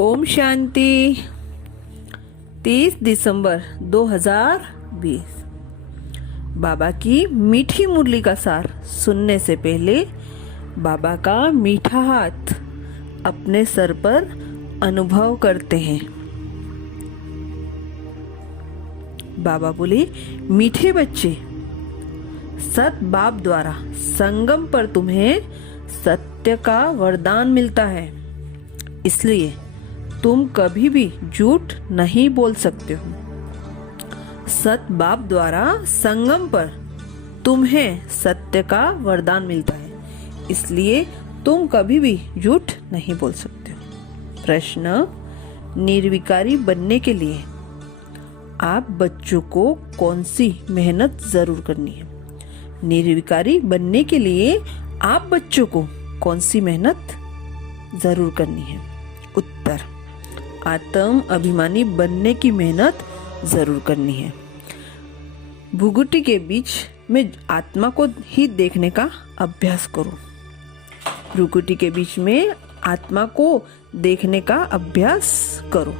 ओम शांति। 30 दिसंबर 2020। बाबा की मीठी मुरली का सार सुनने से पहले बाबा का मीठा हाथ अपने सर पर अनुभव करते हैं। बाबा बोले, मीठे बच्चे, सत बाप द्वारा संगम पर तुम्हें सत्य का वरदान मिलता है, इसलिए तुम कभी भी झूठ नहीं बोल सकते हो। सत बाप द्वारा संगम पर तुम्हें सत्य का वरदान मिलता है, इसलिए तुम कभी भी झूठ नहीं बोल सकते हो। प्रश्न, निर्विकारी बनने के लिए आप बच्चों को कौन सी मेहनत जरूर करनी है? निर्विकारी बनने के लिए आप बच्चों को कौन सी मेहनत जरूर करनी है? उत्तर, आत्म अभिमानी बनने की मेहनत जरूर करनी है। भुगुटी के बीच में आत्मा को ही देखने का अभ्यास करो। भ्रुकुटी के बीच में आत्मा को देखने का अभ्यास करो।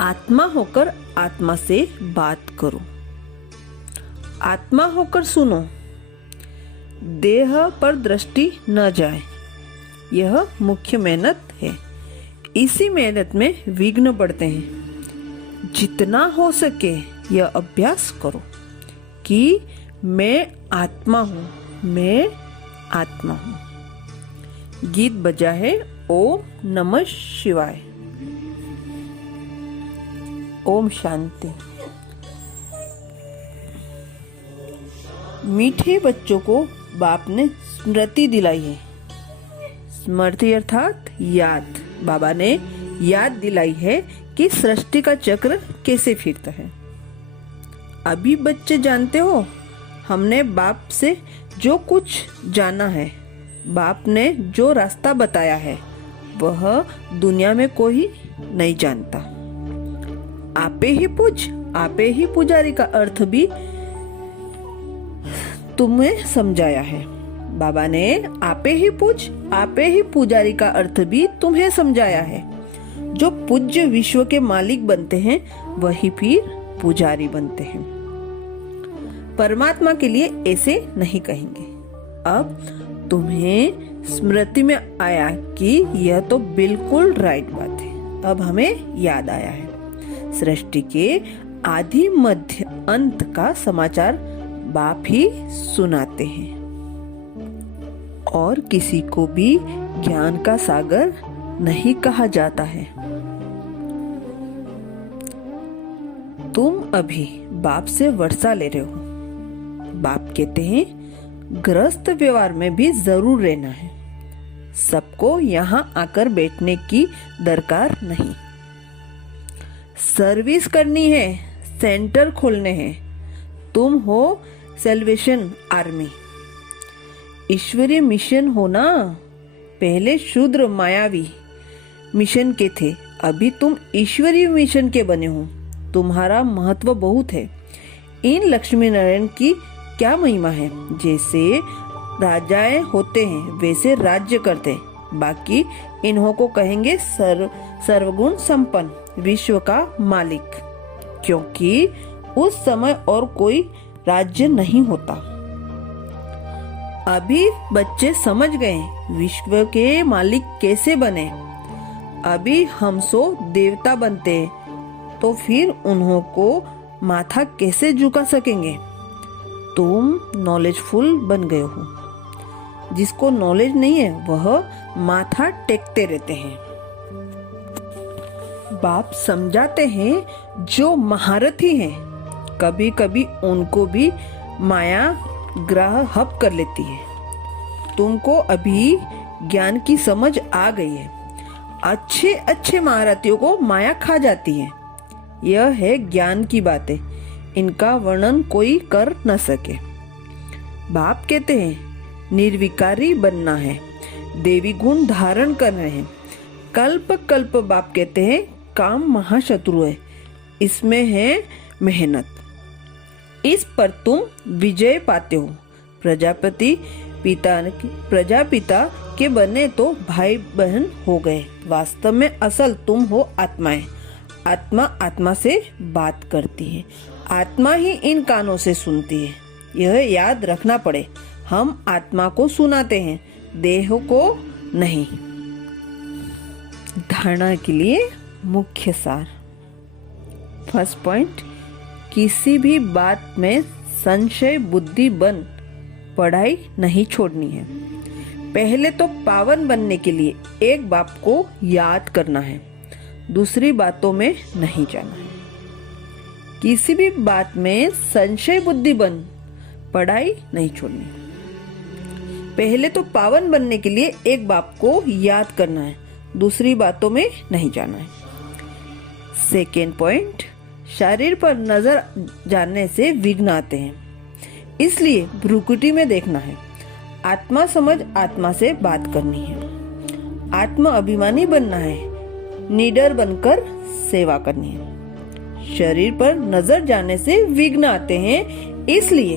आत्मा होकर आत्मा से बात करो। आत्मा होकर सुनो। देह पर दृष्टि न जाए, यह मुख्य मेहनत है। इसी मेहनत में विघ्न पड़ते हैं। जितना हो सके यह अभ्यास करो कि मैं आत्मा हूँ, मैं आत्मा हूँ। गीत बजा है ओम नमः शिवाय। ओम शांति। मीठे बच्चों को बाप ने स्मृति दिलाई है। स्मृति अर्थात याद। बाबा ने याद दिलाई है कि सृष्टि का चक्र कैसे फिरता है। अभी बच्चे जानते हो, हमने बाप से जो कुछ जाना है, बाप ने जो रास्ता बताया है, वह दुनिया में कोई नहीं जानता। आपे ही पूज, आपे ही पुजारी का अर्थ भी तुम्हें समझाया है। बाबा ने आपे ही पूज, आपे ही पुजारी का अर्थ भी तुम्हें समझाया है। जो पूज्य विश्व के मालिक बनते हैं, वही फिर पुजारी बनते हैं। परमात्मा के लिए ऐसे नहीं कहेंगे। अब तुम्हें स्मृति में आया कि यह तो बिल्कुल राइट बात है। अब हमें याद आया है। सृष्टि के आदि मध्य अंत का समाचार बाप ही सुनाते हैं, और किसी को भी ज्ञान का सागर नहीं कहा जाता है। तुम अभी बाप से वर्षा ले रहे हो। बाप कहते हैं, गृहस्थ व्यवहार में भी जरूर रहना है। सबको यहाँ आकर बैठने की दरकार नहीं। सर्विस करनी है, सेंटर खोलने हैं। तुम हो सेल्वेशन आर्मी। ईश्वरीय मिशन होना। पहले शूद्र मायावी मिशन के थे, अभी तुम ईश्वरीय मिशन के बने हो। तुम्हारा महत्व बहुत है। इन लक्ष्मी नारायण की क्या महिमा है? जैसे राजाएं होते हैं वैसे राज्य करते, बाकी इन्हों को कहेंगे सर्वगुण संपन्न विश्व का मालिक, क्योंकि उस समय और कोई राज्य नहीं होता। अभी बच्चे समझ गए विश्व के मालिक कैसे बने। अभी हम सो देवता बनते, तो फिर उन्हों को माथा कैसे झुका सकेंगे? तुम नॉलेजफुल बन गए हो। जिसको नॉलेज नहीं है वह माथा टेकते रहते हैं। बाप समझाते हैं जो महारथी हैं, कभी कभी उनको भी माया ग्रह हप कर लेती है। तुमको अभी ज्ञान की समझ आ गई है। अच्छे अच्छे महारथियों को माया खा जाती है। यह है ज्ञान की बातें, इनका वर्णन कोई कर न सके। बाप कहते हैं निर्विकारी बनना है, देवी गुण धारण करने हैं। कल्प कल्प बाप कहते हैं काम महाशत्रु है, इसमें है मेहनत। इस पर तुम विजय पाते हो। प्रजापिता के बने तो भाई बहन हो गए। वास्तव में असल तुम हो आत्माएं। आत्मा आत्मा से बात करती है, आत्मा ही इन कानों से सुनती है। यह याद रखना पड़े, हम आत्मा को सुनाते हैं, देह को नहीं। धारणा के लिए मुख्य सार। फर्स्ट पॉइंट, किसी भी बात में संशय बुद्धि बन पढ़ाई नहीं छोड़नी है। पहले तो पावन बनने के लिए एक बात को याद करना है, दूसरी बातों में नहीं जाना है। किसी भी बात में संशय बुद्धि बन पढ़ाई नहीं छोड़नी। पहले तो पावन बनने के लिए एक बात को याद करना है, दूसरी बातों में नहीं जाना है। सेकेंड पॉइंट, शरीर पर नजर जाने से विघ्न आते हैं, इसलिए भ्रुकुटी में देखना है। आत्मा समझ आत्मा से बात करनी है। आत्मा अभिमानी बनना है, निडर बनकर सेवा करनी है। शरीर पर नजर जाने से विघ्न आते हैं, इसलिए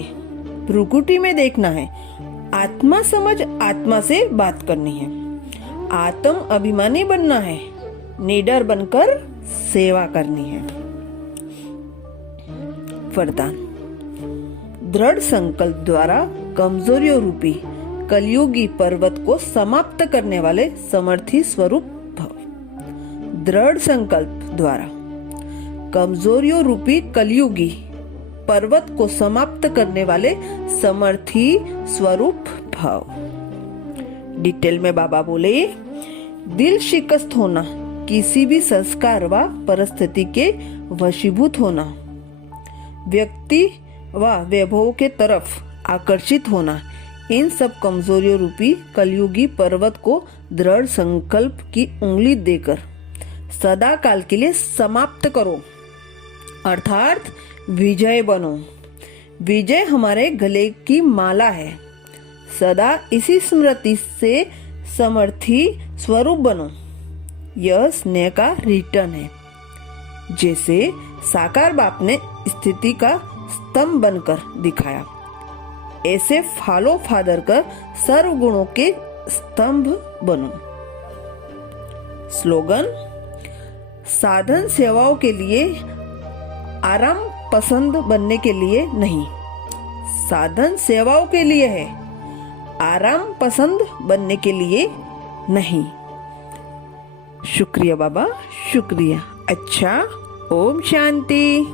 भ्रुकुटी में देखना है। आत्मा समझ आत्मा से बात करनी है। आत्म अभिमानी बनना है, निडर बनकर सेवा करनी है। वरदान। दृढ़ संकल्प द्वारा कमजोरियों रूपी कलयुगी पर्वत को समाप्त करने वाले समर्थी स्वरूप भव। दृढ़ संकल्प द्वारा कमजोरियों रूपी कलयुगी पर्वत को समाप्त करने वाले समर्थी स्वरूप भव। डिटेल में बाबा बोले, दिल शिकस्त होना, किसी भी संस्कार व परिस्थिति के वशीभूत होना, व्यक्ति व वैभव के तरफ आकर्षित होना, इन सब कमजोरियों रूपी कलयुगी पर्वत को दृढ़ संकल्प की उंगली देकर सदा काल के लिए समाप्त करो, अर्थात विजय बनो। विजय हमारे गले की माला है। सदा इसी स्मृति से समर्थी स्वरूप बनो। यह स्नेह का रिटर्न है। जैसे साकार बाप ने स्थिति का स्तंभ बनकर दिखाया, ऐसे फॉलो फादर कर सर्व गुणों के स्तंभ बनो। स्लोगन, साधन सेवाओं के लिए, आराम पसंद बनने के लिए नहीं। साधन सेवाओं के लिए है, आराम पसंद बनने के लिए नहीं। शुक्रिया बाबा, शुक्रिया। अच्छा, ओम शांति।